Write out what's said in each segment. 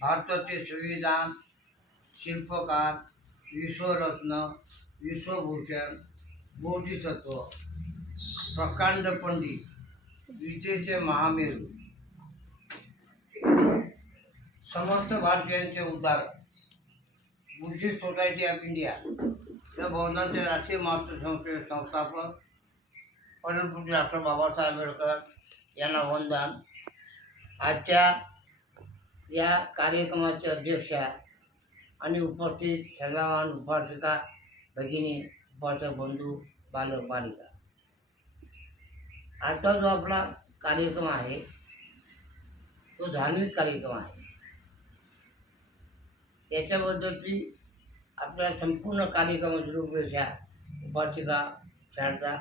भारताचे संविधान शिल्पकार विश्वरत्न विश्वभूषण बोधिसत्व प्रकांड पंडित विजेचे महामेरू समस्त भारतीयांचे उद्धार बुद्धिस्ट सोसायटी ऑफ इंडिया या भवनाचे राष्ट्रीय महत्त्व संस्थेचे संस्थापक परमपूज्य डॉक्टर बाबासाहेब आंबेडकर यांना वंदन. आजच्या या कार्यक्रमाचे अध्यक्षा आणि उपस्थित सर्वान उपासिका भगिनी उपासक बंधू बालक बालिका आजचा जो आपला कार्यक्रम आहे तो धार्मिक कार्यक्रम आहे. त्याच्याबद्दलची आपल्या संपूर्ण कार्यक्रमाची रूपरेषा उपासिका शारदा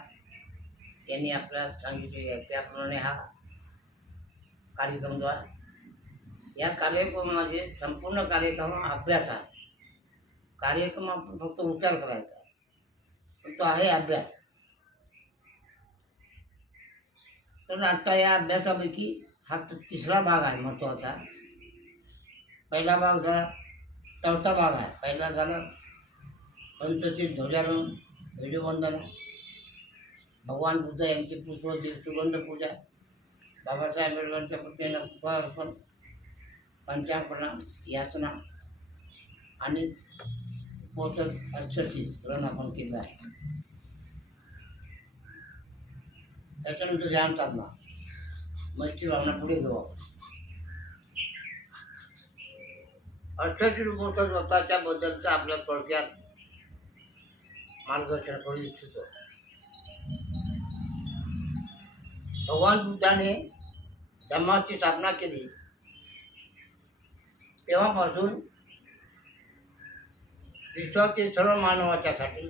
यांनी आपल्याला सांगितले आहे. त्याप्रमाणे हा कार्यक्रम जो आहे या कार्यक्रमामध्ये संपूर्ण कार्यक्रम अभ्यास आहे कार्यक्रम आपण फक्त उच्चार करायचा. पण तो आहे अभ्यास. तर आत्ता या अभ्यासापैकी हा तिसरा भाग आहे महत्त्वाचा. पहिला भाग झाला चौथा भाग आहे. पहिला झाला पंचशील ध्वजारोहण ध्वजवंदना भगवान बुद्ध यांची पुष्पदी सुगंध पूजा बाबासाहेब आंबेडकरांच्या प्रतिमेला अर्पण पंचाप्रणाम याचना आणि पोषक अक्षरशी ग्रहण आपण केलं आहे. त्याच्यानंतर ध्यान साधना. मैत्री भावना पुढे घेऊ आपण. अष्टची स्वतःच्या बद्दलचा आपल्या थोडक्यात मार्गदर्शन करू इच्छितो. भगवान बुद्धाने धर्माची स्थापना केली. तेव्हापासून विश्वातील सर्व मानवाच्यासाठी